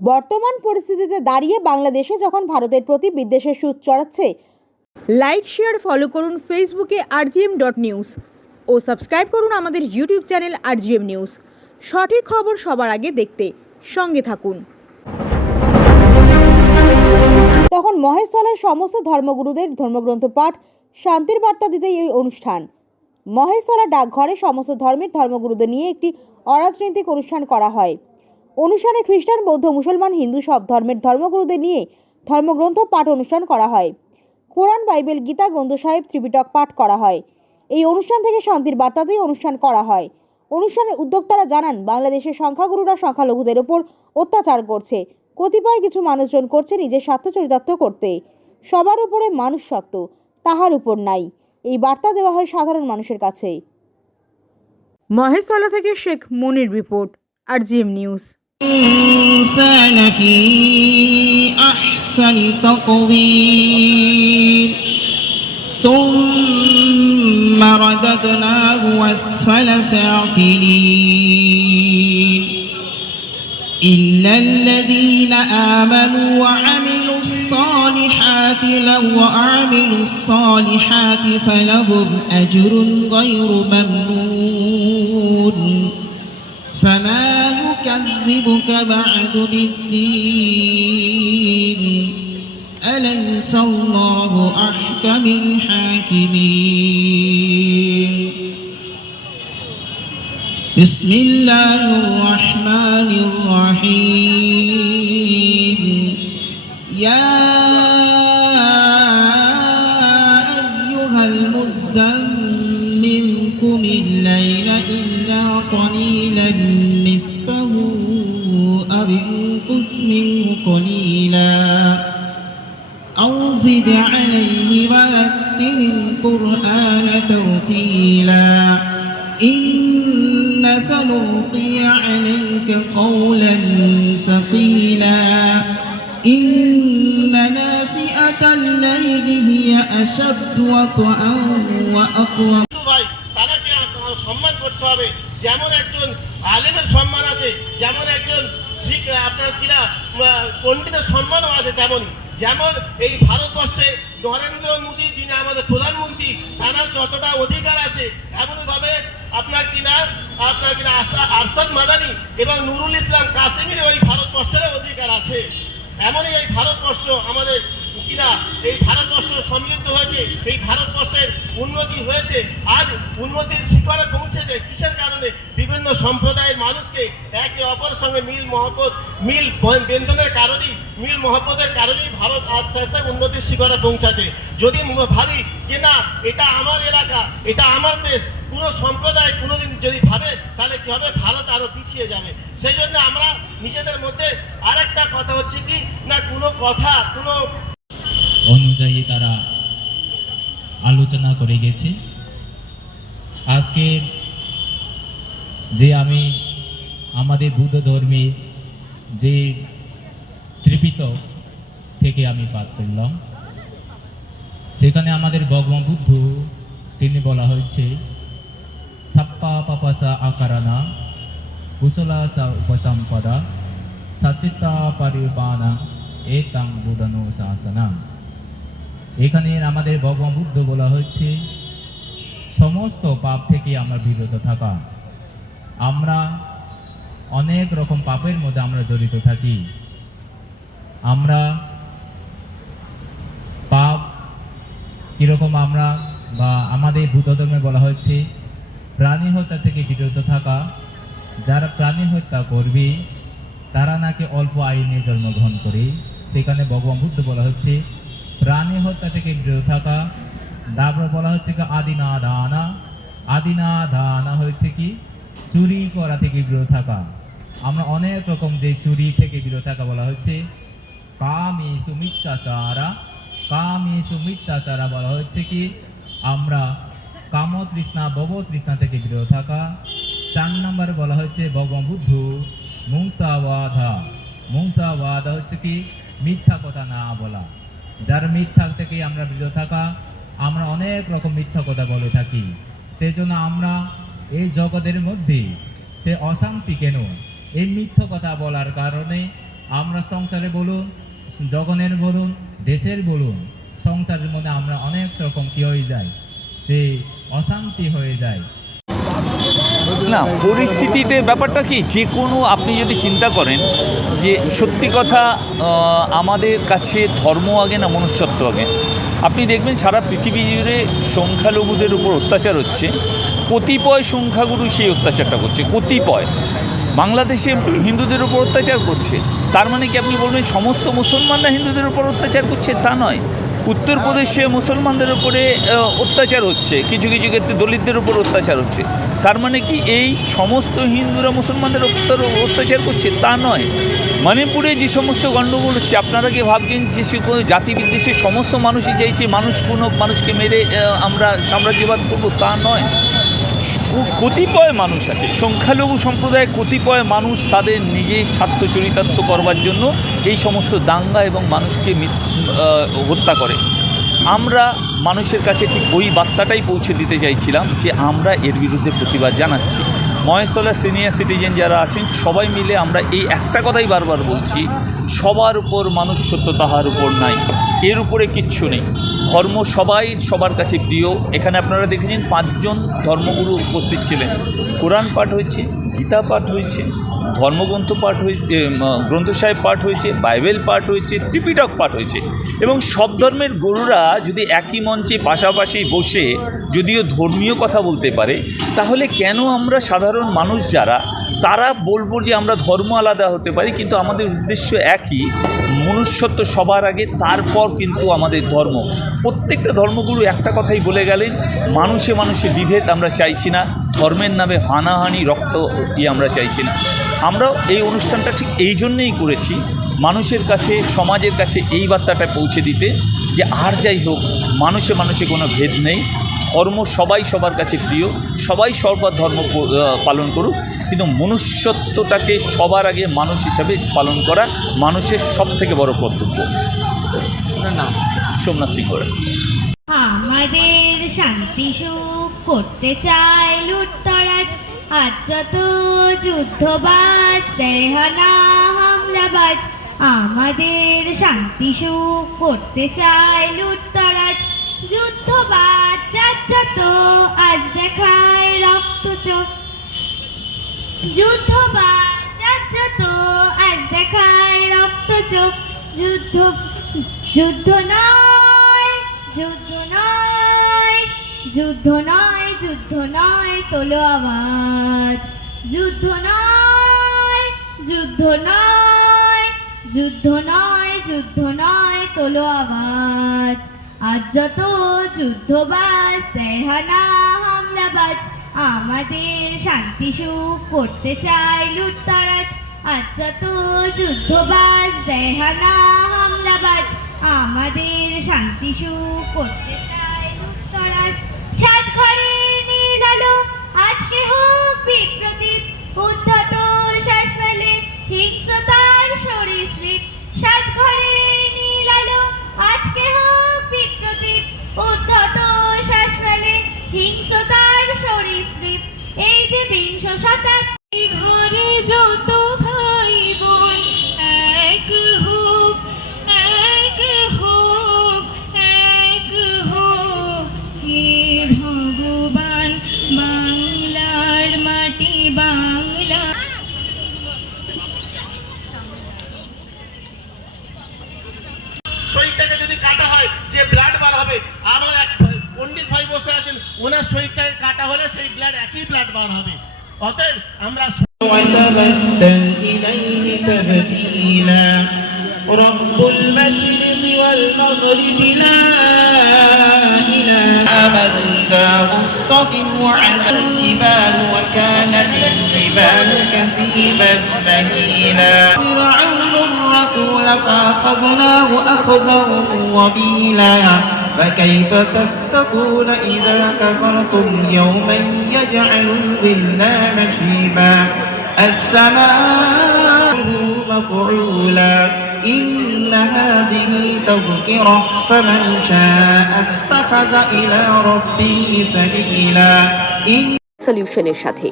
বর্তমান পরিস্থিতিতে দাঁড়িয়ে বাংলাদেশে যখন ভারতের প্রতি বিদ্বেষের সুর চড়াচ্ছে, লাইক শেয়ার ফলো করুন ফেসবুকে rgm.news ও সাবস্ক্রাইব করুন আমাদের ইউটিউব চ্যানেল rgm নিউজ। সঠিক খবর সবার আগে দেখতে সঙ্গে থাকুন। তখন মহেশতলায় সমস্ত ধর্মগুরুদের ধর্মগ্রন্থ পাঠ, শান্তির বার্তা দিতে এই অনুষ্ঠান। মহেশতলা ডাকঘরে সমস্ত ধর্মের ধর্মগুরুদের নিয়ে একটি অরাজনৈতিক অনুষ্ঠান করা হয়। অনুষ্ঠানে খ্রিস্টান, বৌদ্ধ, মুসলমান, হিন্দু সব ধর্মের ধর্মগুরুদের নিয়ে ধর্মগ্রন্থ পাঠ অনুষ্ঠান করা হয়। কোরআন, বাইবেল, গীতা, গ্রন্থ সাহেব, ত্রিপিটক পাঠ করা হয়। এই অনুষ্ঠান থেকে শান্তির বার্তাতেই অনুষ্ঠান করা হয়। অনুষ্ঠানের উদ্যোক্তারা জানান, বাংলাদেশের সংখ্যাগুরুরা সংখ্যালঘুদের ওপর অত্যাচার করছে। কতিপয় কিছু মানুষজন করছে নিজের স্বার্থ চরিতার্থ করতে। সবার উপরে মানুষ সত্য, তাহার উপর নাই। এই বার্তা দেওয়া হয় সাধারণ মানুষের কাছে। মহেশতলা থেকে শেখ মনির রিপোর্ট, rgm নিউজ। الإنسان في أحسن تقويم ثم رددناه أسفل سافلين إلا الذين آمنوا وعملوا الصالحات فلهم أجر غير ممنون فما يكذبك بعد بالدين أليس الله أحكم الحاكمين بسم الله الرحمن الرحيم يا أيها المزمل قم الليل إلا قليلا نصفه أو انقص منه قليلا أو زد عليه ورتل القرآن ترتيلا إن سنلقي عليك قولا ثقيلا إن ناشئة الليل هي أشد وطئا وأقوم। সম্মান করতে হবে, যেমন একজন আলেমের সম্মান আছে, যেমন একজন আপনার কিনা পণ্ডিতের সম্মানও আছে, তেমনই যেমন এই ভারতবর্ষে নরেন্দ্র মোদী, যিনি আমাদের প্রধানমন্ত্রী, তার যতটা অধিকার আছে, এমনইভাবে আপনার কিনা আরশাদ মাদানি এবং নুরুল ইসলাম কাসেমির ওই ভারতবর্ষের অধিকার আছে। এমনই এই ভারতবর্ষ আমাদের কিনা এই ভারতবর্ষ সমৃদ্ধ হয়েছে, এই ভারতবর্ষের উন্নতি হয়েছে, আজ উন্নতির শিখরে পৌঁছেছে। কিসের কারণে? বিভিন্ন সম্প্রদায়ের মানুষকে একে অপরের সঙ্গে মিল বন্ধনের কারণেই, মিল মহব্বতের কারণেই ভারত আস্তে আস্তে উন্নতির শিখরে পৌঁছাচ্ছে। যদি ভাবি যে না, এটা আমার এলাকা, এটা আমার দেশ, কোনো সম্প্রদায় কোনোদিন যদি ভাবে, তাহলে কি হবে? ভারত আরো পিছিয়ে যাবে। সেই জন্য আমরা নিজেদের মধ্যে আরেকটা কথা হচ্ছে কি না, কোনো কথা কোনো অনুযায়ী তারা আলোচনা করে গেছে। আজকে যে আমি আমাদের বুদ্ধ ধর্মে যে ত্রিপিটক থেকে আমি পাঠ করলাম, সেখানে আমাদের ভগবান বুদ্ধ তিনি বলা হয়েছে সাপ্পা পাপাসা আকারানা কুশলাসা উপসম্পদা সচিতা পরিবানা এতাং বুধনো শাসনা। এখানে আমাদের ভগবান বুদ্ধ বলা হচ্ছে সমস্ত পাপ থেকে আমরা বিরত থাকা। আমরা অনেক রকম পাপের মধ্যে আমরা জড়িত থাকি। আমরা পাপ কিরকম আমরা বা আমাদের বুদ্ধ ধর্মে বলা হচ্ছে প্রাণী হত্যা থেকে বিরত থাকা। যারা প্রাণী হত্যা করবে তারা নাকি অল্প আইনে জন্মগ্রহণ করে। সেখানে ভগবান বুদ্ধ বলা হচ্ছে প্রাণী হত্যা থেকে বিরত থাকা। তারপর বলা হচ্ছে কি আদিনা দানা। আদিনা দানা হচ্ছে কি চুরি করা থেকে বিরত থাকা। আমরা অনেক রকম যে চুরি থেকে বিরত থাকা বলা হচ্ছে কামেষু মিথ্যাচারা। কামেষু মিথ্যাচারা বলা হচ্ছে কি আমরা কাম তৃষ্ণা ভব তৃষ্ণা থেকে বিরত থাকা। 4 নম্বরে বলা হচ্ছে ভগবান বুদ্ধ মুসাওয়াদা। মুসাওয়াদা হচ্ছে কি মিথ্যা কথা না বলা। যার মিথ্যা থেকে আমরা বিরত থাকা। আমরা অনেক রকম মিথ্যা কথা বলে থাকি, সেজন্য আমরা এই জগতের মধ্যে সে অশান্তি কেন? এই মিথ্যা কথা বলার কারণে আমরা সংসারে বলুন, জগনের বলুন, দেশের বলুন, সংসারের মধ্যে আমরা অনেক রকম কি হয়ে যায়, সে অশান্তি হয়ে যায়। না, পরিস্থিতিতে ব্যাপারটা কি, যে কোনো আপনি যদি চিন্তা করেন যে সত্যি কথা, আমাদের কাছে ধর্ম আগে না মনুষ্যত্ব আগে। আপনি দেখবেন সারা পৃথিবী জুড়ে সংখ্যালঘুদের উপর অত্যাচার হচ্ছে, কতিপয় সংখ্যাগুরু সেই অত্যাচারটা করছে, কতিপয়। বাংলাদেশে হিন্দুদের উপর অত্যাচার করছে, তার মানে কি আপনি বলবেন সমস্ত মুসলমানরা হিন্দুদের উপর অত্যাচার করছে? তা নয়। উত্তরপ্রদেশে মুসলমানদের উপরে অত্যাচার হচ্ছে, কিছু কিছু ক্ষেত্রে দলিতদের উপর অত্যাচার হচ্ছে, তার মানে কি এই সমস্ত হিন্দুরা মুসলমানদের উপর অত্যাচার করছে? তা নয়। মণিপুরে যে সমস্ত গণ্ডগোল হচ্ছে, আপনারা কি ভাবছেন যে সে কোনো জাতি বিদ্বেষের সমস্ত মানুষই চাইছে মানুষ কোনো মানুষকে মেরে আমরা সাম্রাজ্যবাদ করবো? তা নয়। কতিপয় মানুষ আছে, সংখ্যালঘু সম্প্রদায়ের কতিপয় মানুষ তাদের নিজের স্বার্থ চরিতার্থ করবার জন্য এই সমস্ত দাঙ্গা এবং মানুষকে হত্যা করে। আমরা মানুষের কাছে ঠিক ওই বার্তাটাই পৌঁছে দিতে চাইছিলাম যে আমরা এর বিরুদ্ধে প্রতিবাদ জানাচ্ছি। মহেশতলার সিনিয়র সিটিজেন যারা আছেন সবাই মিলে আমরা এই একটা কথাই বারবার বলছি, সবার উপর মনুষ্যত্ব তাহার উপর নাই, এর উপরে কিচ্ছু নেই। ধর্ম সবাই সবার কাছে প্রিয়। এখানে আপনারা দেখেছেন 5 জন ধর্মগুরু উপস্থিত ছিলেন, কোরআন পাঠ হয়েছে, গীতা পাঠ হয়েছে, ধর্মগ্রন্থ পাঠ হয়েছে, গ্রন্থ সাহেব পাঠ হয়েছে, বাইবেল পাঠ হয়েছে, ত্রিপিটক পাঠ হয়েছে। এবং সব ধর্মের গুরুরা যদি একই মঞ্চে পাশাপাশি বসে যদিও ধর্মীয় কথা বলতে পারে, তাহলে কেন আমরা সাধারণ মানুষ যারা তারা বলবো যে আমরা ধর্ম আলাদা হতে পারি, কিন্তু আমাদের উদ্দেশ্য একই, মনুষ্যত্ব সবার আগে, তারপর কিন্তু আমাদের ধর্ম। প্রত্যেকটা ধর্মগুরু একটা কথাই বলে গেলেন, মানুষে মানুষে বিভেদ আমরা চাইছি না, ধর্মের নামে হানাহানি রক্ত আমরা চাইছি না। আমরাও এই অনুষ্ঠানটা ঠিক এই জন্যেই করেছি, মানুষের কাছে, সমাজের কাছে এই বার্তাটা পৌঁছে দিতে যে আর যাই হোক, মানুষে মানুষে কোনো ভেদ নেই, ধর্ম সবাই সবার কাছে প্রিয়, সবাই সবার ধর্ম পালন করুক, কিন্তু মনুষ্যত্বটাকে সবার আগে মানুষ হিসাবে পালন করা মানুষের সবথেকে বড় কর্তব্য। সোমনাথ সিংহ রায়। আমাদের শান্তি সুখ করতে চায় লুটতরাজ, আজ যত যুদ্ধবাজ দেহানা হামলাবাজ। আমাদের শান্তি সুখ করতে চায় লুটতরাজ, যুদ্ধবাজ যার যত আজ দেখায় রক্ত চোখ। যুদ্ধবাজ যার যত আজ দেখায় রক্ত চোখ। যুদ্ধ যুদ্ধ নয়, যুদ্ধ নয়, যুদ্ধ নয়, যুদ্ধ নয়, তোলো আওয়াজ। যুদ্ধ নয়, যুদ্ধ নয়, যুদ্ধ নয়, যুদ্ধ নয়, তোলো আওয়াজ। আজ যত যুদ্ধবাজ দেহানা হামলাবাজ, আমাদের শান্তি সুখ করতে চায় লুটতরাজ। আজ যত যুদ্ধবাজ দেহানা হামলাবাজ, আমাদের শান্তি সুখ করতে চায় লুটতরাজ। সাজ ঘরে নীল আলো আজকে হোক বিপ্রদীপ, উদ্ধত শ্বাস ফেলে হিংস্রতার সরীসৃপ। সাজ ঘরে নীল আলো আজকে হোক বিপ্রদীপ, উদ্ধত শ্বাস ফেলে হিংস্রতার সরীসৃপ। এই যে বিংশ শতাব্দী ঘরে যত ভাই বোন এক হোক, এক হোক, এক হোক। হে ভগবান বাংলার মাটি বাংলা। শরীরটাকে যদি কাটা হয় যে ব্লাড বার হবে, আমার এক পণ্ডিত ভাই বসে আছেন, ওনার শরীরটাকে কাটা হলে সেই ব্লাড একই ব্লাড বার হবে। অতএব আমরা وتبتل إليه تبتيلا رب المشرق والمغرب لا إله من ذا غصة وعلى الجبال وكانت الجبال كثيبا مهيلا فرعون الرسول فأخذناه أخذا وبيلا فكيف تتقون إذا كفرتم يوما يجعل الولدان شيبا السماء مفعولا إن هذه تذكرة فمن شاء اتخذ إلى ربه سبيلا সলিউশনের সাথে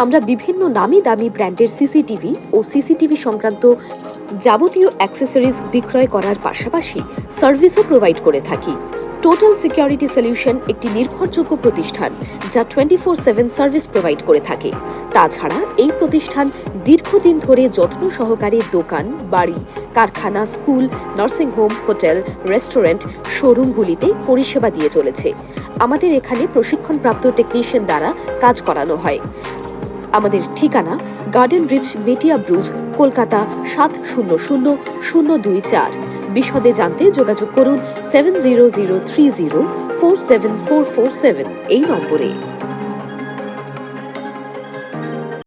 আমরা বিভিন্ন নামি দামি ব্র্যান্ডের সিসিটিভি ও সিসিটিভি সংক্রান্ত যাবতীয় অ্যাক্সেসরিজ বিক্রয় করার পাশাপাশি সার্ভিসও প্রোভাইড করে থাকি। টোটাল সিকিউরিটি সলিউশন একটি নির্ভরযোগ্য প্রতিষ্ঠান যা 24/7 সার্ভিস প্রোভাইড করে থাকে। তাছাড়া এই প্রতিষ্ঠান দীর্ঘদিন ধরে যত্ন সহকারে দোকান, বাড়ি, কারখানা, স্কুল, নার্সিংহোম, হোটেল, রেস্টুরেন্ট, শোরুমগুলিতে পরিষেবা দিয়ে চলেছে। আমাদের এখানে প্রশিক্ষণপ্রাপ্ত টেকনিশিয়ান দ্বারা কাজ করানো হয়। আমাদের ঠিকানা গার্ডেন রিচ, মেটিয়া ব্রুজ, কলকাতা 700024। বিশদে জানতে যোগাযোগ করুন 7003047447 এই নম্বরে।